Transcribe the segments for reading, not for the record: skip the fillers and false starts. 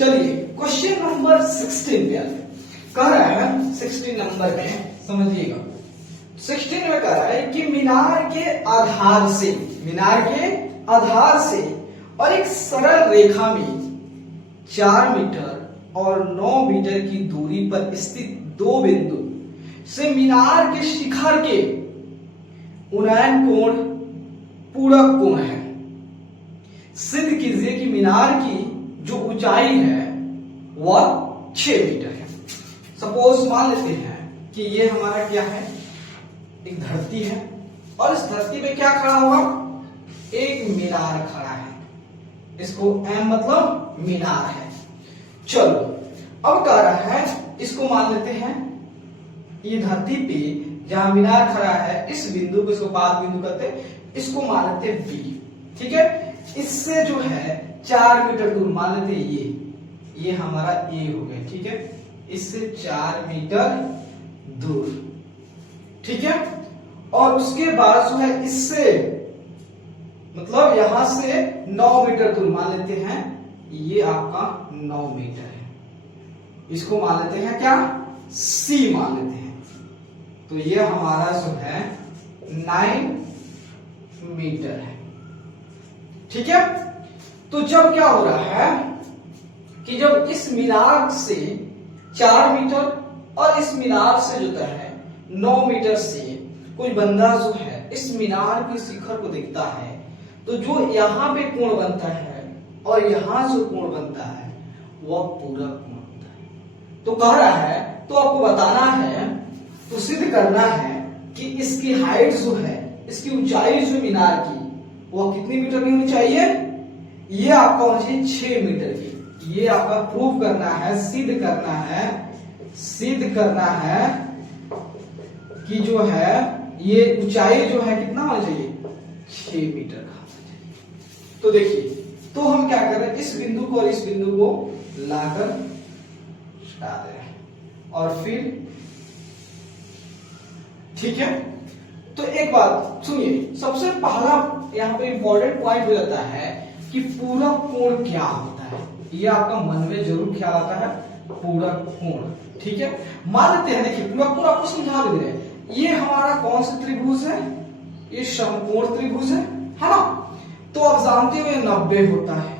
चलिए question number 16 पे आते हैं। कह रहा है 16 नंबर में, समझिएगा 16 में कह रहा है कि मीनार के आधार से और एक सरल रेखा में 4 मीटर और 9 मीटर की दूरी पर स्थित दो बिंदु से मीनार के शिखर के उन्नयन कोण पूरक कोण है। सिद्ध कीजिए कि मीनार की जो ऊंचाई है वह 6 मीटर है। सपोज मान लेते हैं कि ये हमारा क्या है, एक धरती है और इस धरती पे क्या खड़ा हुआ, एक मीनार खड़ा है। इसको एम मतलब मीनार है। चलो अब कह रहा है इसको मान लेते हैं, ये धरती पे जहां मीनार खड़ा है इस बिंदु को, इसको पाद बिंदु कहते हैं, इसको मान लेते हैं बी। ठीक है, इससे जो है 4 मीटर दूर मान लेते हैं ये हमारा ए हो गया। ठीक है, इससे 4 मीटर दूर। ठीक है, और उसके बाद जो है इससे मतलब यहां से 9 मीटर दूर मान लेते हैं, ये आपका 9 मीटर है। इसको मान लेते हैं क्या, सी मान लेते हैं। तो ये हमारा जो है 9 मीटर है। ठीक है, तो जब क्या हो रहा है कि जब इस मीनार से 4 मीटर और इस मीनार से जो है 9 मीटर से कोई बंदा जो है इस मीनार के शिखर को देखता है, तो जो यहां पे कोण बनता है और यहां जो कोण बनता है वह पूरा कोण बनता है। तो कह रहा है, तो आपको बताना है, तो सिद्ध करना है कि इसकी हाइट जो है, इसकी ऊंचाई जो मीनार की वह कितनी मीटर की होनी चाहिए, ये आपका होना चाहिए 6 मीटर की। ये आपका प्रूव करना है, सिद्ध करना है कि जो है ये ऊंचाई जो है कितना होना चाहिए, 6 मीटर का होना चाहिए। तो देखिए, तो हम क्या कर रहे हैं, इस बिंदु को और इस बिंदु को लाकर हटा दे रहे हैं और फिर ठीक है। तो एक बात सुनिए, सबसे पहला यहाँ पे इंपॉर्टेंट पॉइंट हो जाता है कि पूरक कोण क्या होता है। ये आपका मन में जरूर ख्याल आता है, पूरक कोण। ठीक है, मान लेते हैं, देखिए पूरक कोण आपको समझा दे रहे हैं। ये हमारा कौन सा त्रिभुज है, ये समकोण त्रिभुज है ना। तो आप जानते हो ये 90 होता है,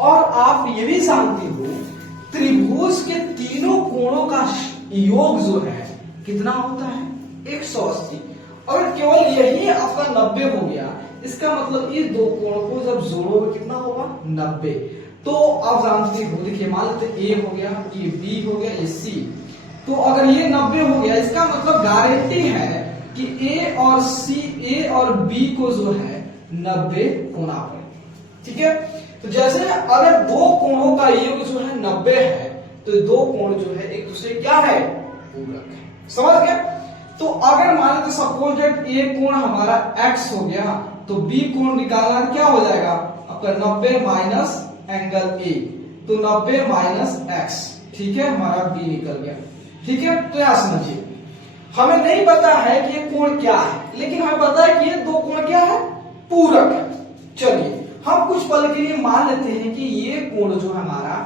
और आप ये भी जानते हो त्रिभुज के तीनों कोणों का योग जो है कितना होता है, 180। अगर केवल यही आपका 90 हो गया, इसका मतलब इस दो कोणों को जब जोड़ोगे कितना होगा, 90। तो आप जानते हो, देखिए मान लेते ए हो गया, ये बी हो गया, ये सी। तो अगर ये 90 हो गया, इसका मतलब गारंटी है कि ए और बी को जो है 90 होना पड़ेगा। ठीक है, तो जैसे अगर दो कोणों का योग जो है 90 है, तो दो कोण जो है एक दूसरे क्या है, पूरक है। समझ गए। तो अगर मान लेते सपोज दैट ए कोण हमारा x हो गया, तो b कोण निकालना क्या हो जाएगा आपका 90 माइनस एंगल a, तो 90 माइनस x। ठीक है, हमारा b निकल गया। ठीक है, तो यहां समझिए, हमें नहीं पता है कि ये कोण क्या है, लेकिन हमें पता है कि ये दो कोण क्या है, पूरक है। चलिए हम कुछ पल के लिए मान लेते हैं कि ये कोण जो हमारा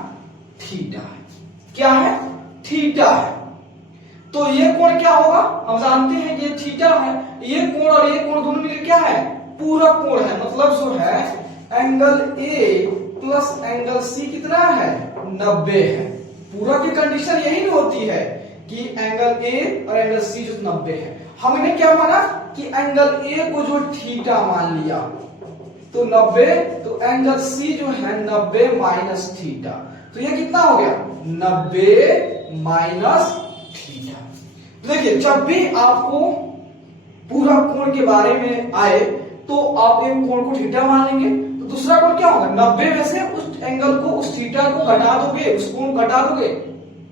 थीटा है। क्या है, थीटा है। तो ये कोण क्या होगा, हम जानते हैं कि ये थीटा है। ये कोण और ये कोण दोनों मिलकर क्या है, पूरक कोण है। मतलब जो है angle A plus angle C कितना है, 90 है। पूरक की कंडीशन यही नहीं होती है कि एंगल ए और एंगल सी जो 90 है। हमने क्या माना कि एंगल ए को जो थीटा मान लिया, तो 90, तो एंगल सी जो है 90 माइनस थीटा, तो ये कितना हो गया, 90 माइनस थीटा। देखिए, जब भी आपको पूरक कोण के बारे में आए तो आप एक कोण को थीटा मान लेंगे, तो दूसरा कोण क्या होगा, 90 में से उस एंगल को, उस थीटा को घटा दोगे, उस कोण को घटा दोगे,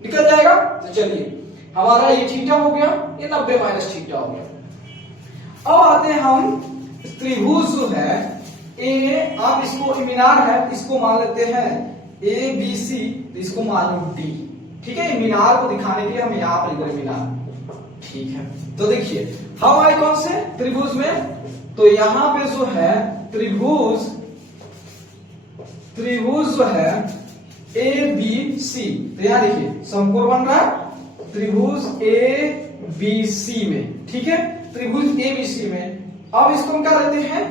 निकल जाएगा। तो चलिए हमारा ये थीटा हो गया, ये 90 माइनस थीटा हो गया। अब आते हैं हम त्रिभुज जो है ए, आप इसको मीनार है, इसको मान लेते हैं ए बी सी, इसको मान लो डी। ठीक है, मीनार को दिखाने के लिए हम यहाँ पर लिख रहे मीनार। ठीक है, तो देखिए हम आए कौन से त्रिभुज में, तो यहां पे जो है त्रिभुज जो है ए बी सी। तो यहां देखिए समकोण बन रहा है त्रिभुज ए बी सी में, ठीक है, त्रिभुज ए बी सी में। अब इसको हम क्या लेते हैं,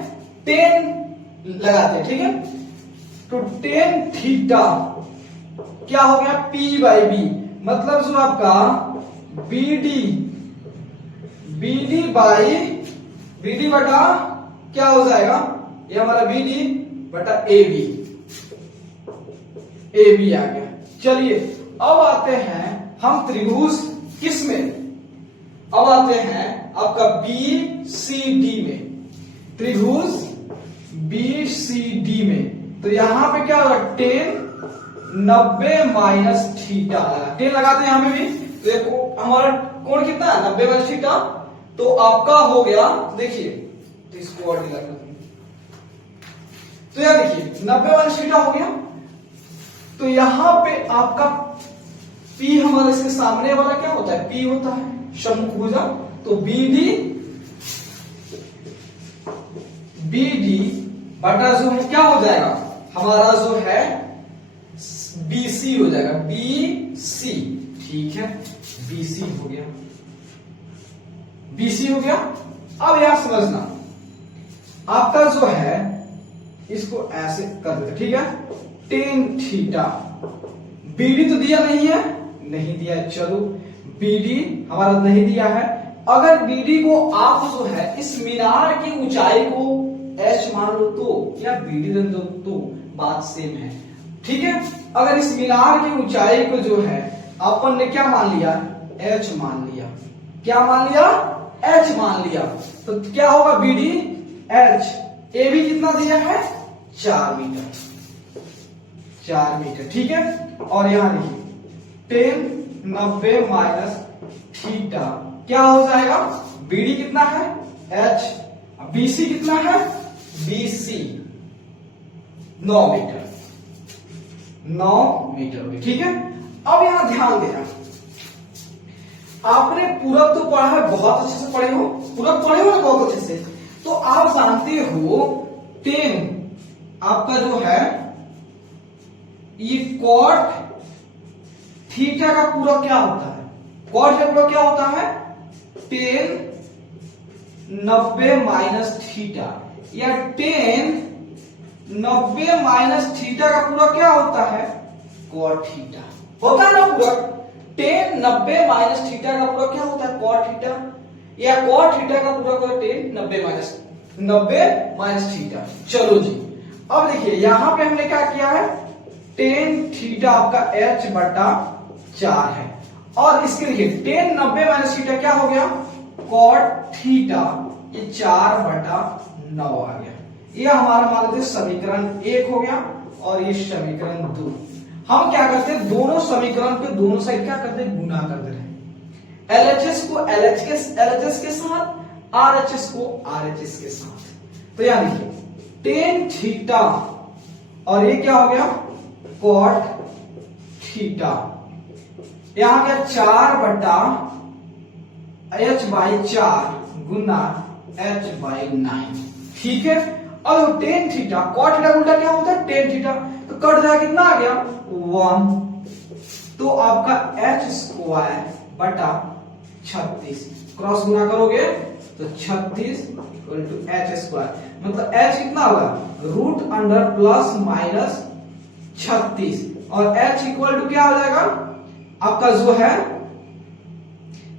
टेन लगाते हैं, ठीक है। तो टेन थीटा क्या हो गया, पी बाई बी, मतलब जो आपका बीडी बाई बीडी बटा क्या हो जाएगा, ये हमारा बीडी बटा ए बी आ गया। चलिए अब आते हैं हम त्रिभुज किस में, अब आते हैं आपका बी सी डी में, त्रिभुज बी सी डी में। तो यहां पे क्या होगा, टेन 90 माइनस थीटा, टेन लगाते हैं यहां पे भी। तो देखो हमारा कोण कितना है, 90 माइनस थीटा। तो आपका हो गया, देखिए तो इसको और दिखा, तो यार देखिए 90 माइनस थीटा हो गया। तो यहां पे आपका P हमारे इसके सामने वाला क्या होता है, P होता है शंकुभुजा। तो BD बटा जो है क्या हो जाएगा, हमारा जो है BC हो जाएगा, BC, ठीक है, BC हो गया, BC हो गया। अब यहां समझना, आपका जो है इसको ऐसे कर देते, ठीक है, टेन थीटा, BD तो दिया नहीं है, नहीं दिया है, चलो BD हमारा नहीं दिया है। अगर BD को आप जो है इस मीनार की ऊंचाई को H मान लो तो, या BD रख दो तो बात सेम है, ठीक है। अगर इस मीनार की ऊंचाई को जो है अपन ने क्या मान लिया, H मान लिया, क्या मान लिया, H मान लिया। तो क्या होगा BD H, AB कितना दिया है, 4 मीटर, 4 मीटर, ठीक है। और यहां देखिए 10 90 माइनस थीटा क्या हो जाएगा, BD कितना है H, BC कितना है, BC 9 मीटर, 9 मीटर, ठीक है। अब यहां ध्यान देना, आपने पूरक तो पढ़ा है, बहुत अच्छे से पढ़े हो, पूरक पढ़े हो ना बहुत अच्छे से। तो आप जानते हो 10 आपका जो है ये कॉट थीटा का पूरक क्या होता है, कॉट का पूरक क्या होता है, 10 90 माइनस थीटा, या 10 90 माइनस थीटा का पूरक क्या होता है, कॉट थीटा होता है ना पूरक। 10 90 माइनस थीटा का पूरक क्या होता है, कॉट थीटा, या कॉट थीटा का पूरक होता है 10 90 माइनस थीटा। चलो जी, अब देखिए यहां पे हमने क्या किया है, 10 थीटा आपका H बटा 4 है, और इसके लिए 10 90 माइनस थीटा क्या हो गया, कॉट थीटा, ये 4 बटा 9 आ गया। ये हमारा मान लेते समीकरण 1 हो गया, और ये समीकरण 2। हम क्या करते हैं, दोनों समीकरण पे दोनों साइड क्या करते हैं, गुना करते रहे, LHS को LHS के साथ, RHS को RHS के साथ। तो यहां देखिए 10 थीटा और ये क्या हो गया, कॉट थीटा, यहां क्या 4 बटा H by 4 Guna H by 9, ठीक है। अब 10 थीटा, कॉट थीटा उल्टा क्या होता है, 10 थीटा, तो कट जाए कितना आ गया, 1। तो आपका H स्क्वायर बटा 36, क्रॉस गुना करोगे तो 36 इक्वल टू H स्क्वायर, मतलब H कितना होगा, रूट अंडर प्लस माइनस 36, और H इक्वल टू क्या हो जाएगा आपका जो है,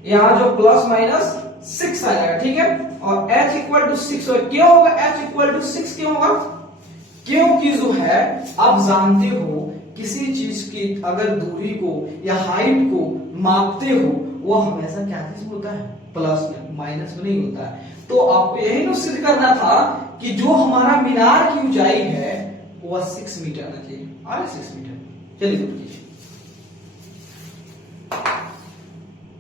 यहां जो प्लस माइनस 6 आ जाएगा, ठीक है। और H इक्वल टू 6 होगा, क्यों होगा H इक्वल टू 6, क्यों होगा, क्योंकि जो है आप जानते हो किसी चीज की अगर दूरी को या हाइट को मापते हो, वो हमेशा क्या चीज होता है, प्लस में, माइनस में नहीं होता है। तो आपको यही ना सिद्ध करना था कि जो हमारा मीनार की ऊंचाई है वह 6 मीटर आना चाहिए, 6 मीटर। चलिए